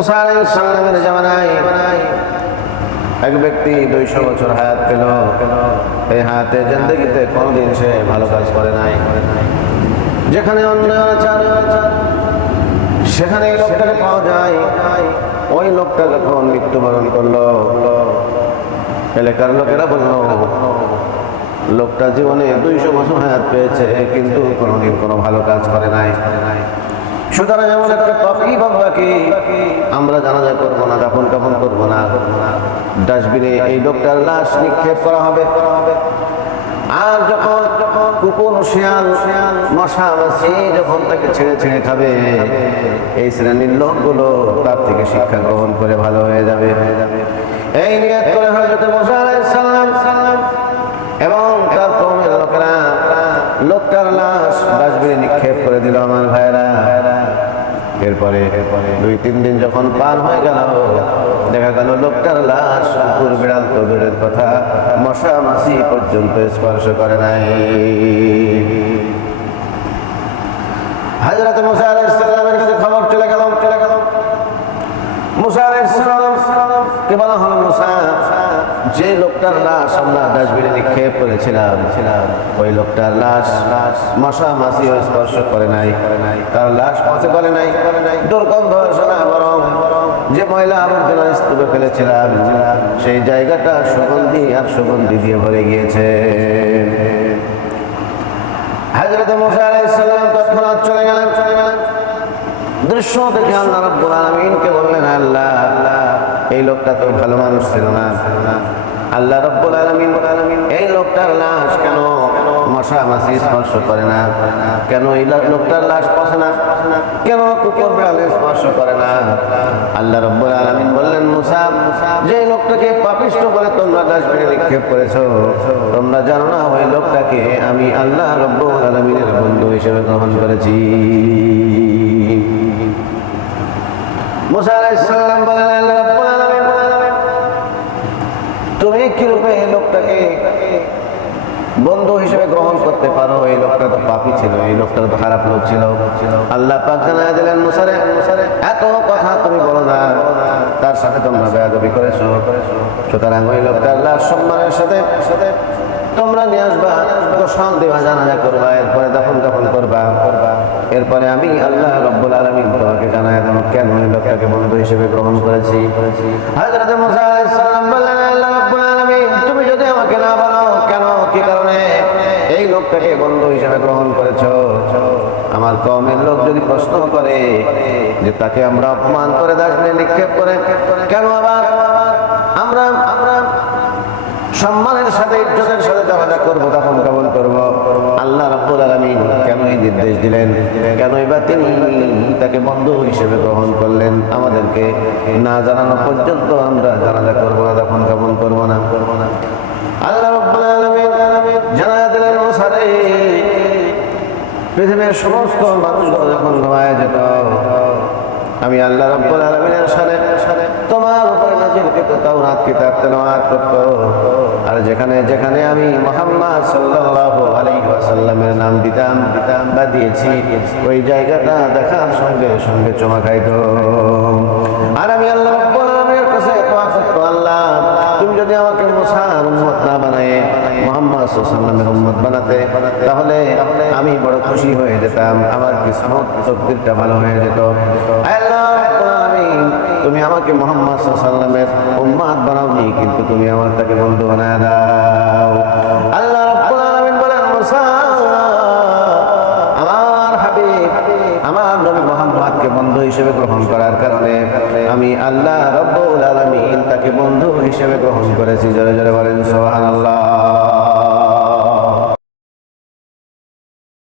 মুসা আলাইহিস সালামের জামানায় এক ব্যক্তি 200 বছর হায়াত পেল। এই হায়াতের জিন্দেগিতে কোনোদিন সে ভালো কাজ করে নাই। যেখানে অন্যায় আচার সেখানে এই লোকটাকে পাওয়া যায়। ওই লোকটা যখন মৃত্যুবরণ করলো, এলাকার লোকেরা বলল, লোকটা জীবনে 200 বছর হায়াত পেয়েছে কিন্তু কোনোদিন কোনো ভালো কাজ করে নাই। সুতরাং এমন একটা পাপী বাবাকে আমরা জানাজা করবো না, দাফন কাফন করবো না, ডাস্টবিনে এই লোকটার লাশ নিক্ষেপ করা হবে। আর যখন কুকুর শিয়াল মশা মাছি যখন তাকে ছেড়ে ছেড়ে খাবে, এই শ্রেণীর লোকগুলো তার থেকে শিক্ষা গ্রহণ করে ভালো হয়ে যাবে। এই নিয়ত করে হযরত মুসা আলাইহিস সালাম এবং তার কওমের লোকেরা লোকটার লাশ ডাস্টবিনে নিক্ষেপ করে দিল। আমার ভাইরা, এরপরে 2-3 দিন যখন পার হয়ে গেল, দেখা গেল লোকটার লাশ কুকুর বিড়াল তো দূরের কথা, মশা মাছি পর্যন্ত স্পর্শ করে নাই। হযরত মুসা আলাইহিস সালামের কাছে খবর চলে গেল। মুসা আলাইহিস সালাম কে বলা হলো, মুসা, যে লোকটার লাশ আমরা ডাস্টবিনে নিক্ষেপ করেছিলাম, ওই লোকটার লাশ মশা মাছি স্পর্শ করে নাই, তার লাশ পচে করে নাই, দুর্গন্ধ শোনা বরং যে ময়লা আবর্জনা স্তূপে ফেলেছিলাম সেই জায়গাটা সুগন্ধি আর সুগন্ধি দিয়ে ভরে গিয়েছে। হযরত মুসা আলাইহিস সালাম তৎক্ষণাৎ চলে গেলেন। দৃশ্য দেখে আল্লাহ রাব্বুল আলামিনকে বললেন, আল্লাহ, এই লোকটা তো ভালো মানুষ ছিল না। আল্লাহ রাব্বুল আলামিন এই লোকটার লাশ কেন মশা মাছি স্পর্শ করে না, কেন এই লোকটার লাশ পচে না, কেন কুকুর বিড়াল স্পর্শ করে না? আল্লাহ রাব্বুল আলামিন বললেন, মুসা, যে লোকটাকে পাপিষ্ঠ করে তোমরা ডাস্টবিনে নিক্ষেপ করেছো, তোমরা জানো না ওই লোকটাকে আমি আল্লাহ রাব্বুল আলামিনের বন্ধু হিসেবে গ্রহণ করেছি। মুসা আলাইহিস সালাম বলেন, আল্লাহ রাব্বুল আলামিন, তুমি কি রূপে এই লোকটাকে বন্ধু হিসেবে গ্রহণ করতে পারো? এই লোকটা তো পাপী ছিল, এই লোকটা তো খারাপ লোক ছিল। আল্লাহ পাক জানায় দিলেন, মুসারে, এত কথা তুমি বলো না, তার সাথে তোমরা বেয়াদবি করেছো। সুতরাং ওই লোকটার লাশ সম্মানের সাথে তোমরা নিয়ে আসবা, গোসল দিবা, জানাজা করবা, এরপরে দাফন কাফন করবা। এরপরে আমি আল্লাহ রাব্বুল আলামিন তোমাকে জানায় দেব কেন এই লোকটাকে বন্ধু হিসেবে গ্রহণ করেছি। হযরত মুসা আলাইহিস সালাম বললেন, আল্লাহ রাব্বুল আলামিন, তুমি যদি আমাকে না বলো কেন, কি কারণে এই লোকটাকে বন্ধু হিসেবে গ্রহণ করেছো, আমার কওমের লোক যদি প্রশ্ন করে যে তাকে আমরা অপমান করে ডাস্টবিনে নিক্ষেপ করে কেন আবার আমরা সম্মানের সাথে ইজ্জতের সাথে জানাজা করবো, দাফন কাফন করবো, আল্লাহ রাব্বুল আলামিন কেন এই নির্দেশ দিলেন? কেনই বা তিনি তাকে বন্ধু হিসেবে গ্রহণ করলেন? আমাদেরকে না জানানো পর্যন্ত আমরা জানাজা করবো না, দাফন কাফন করবো না। আল্লাহ রাব্বুল আলামিন জানায়া দিলেন, মুসা রে, পৃথিবীর সমস্ত মানুষগুলো যখন ঘুমায় যেত, আমি আল্লাহ রাব্বুল আলামিনের শানে তোমার উপরে নাযিলকৃত তাওরাত কিতাব তেলাওয়াত করত। আর যেখানে যেখানে আমি মুহাম্মদ সাল্লাল্লাহু আলাইহি ওয়াসাল্লামের নাম দিতাম বা দিয়েছি, ওই জায়গাটা দেখার সঙ্গে সঙ্গে চমা খাইত। আর আমি আল্লাহ রাব্বুল আলামিনের কাছে দোয়া করত, আল্লাহ, তুমি যদি আমাকে মুসার উম্মত না বানায় মুহাম্মদ সাল্লাল্লাহু আলাইহি ওয়াসাল্লামের উম্মত বানাতে, তাহলে আমি বড় খুশি হয়ে যেতাম, আমার কিসমত তকদিরটা ভালো হয়ে যেত। আল্লাহ রাব্বুল আলামিন, তুমি আমাকে মুহাম্মদ সাল্লাল্লাহু আলাইহি ওয়াসাল্লামের উম্মত বানাওনি, কিন্তু তুমি আমার তাকে বন্ধু বানায় দাও। আল্লাহ রাব্বুল আলামিন বলেন, মুসা, আমার হাবিব, আমার নবী মুহাম্মদকে বন্ধু হিসেবে গ্রহণ করার কারণে আমি আল্লাহ রাব্বুল আলামিন তাকে বন্ধু হিসেবে গ্রহণ করেছি। জোরে জোরে বলেন সুবহানাল্লাহ।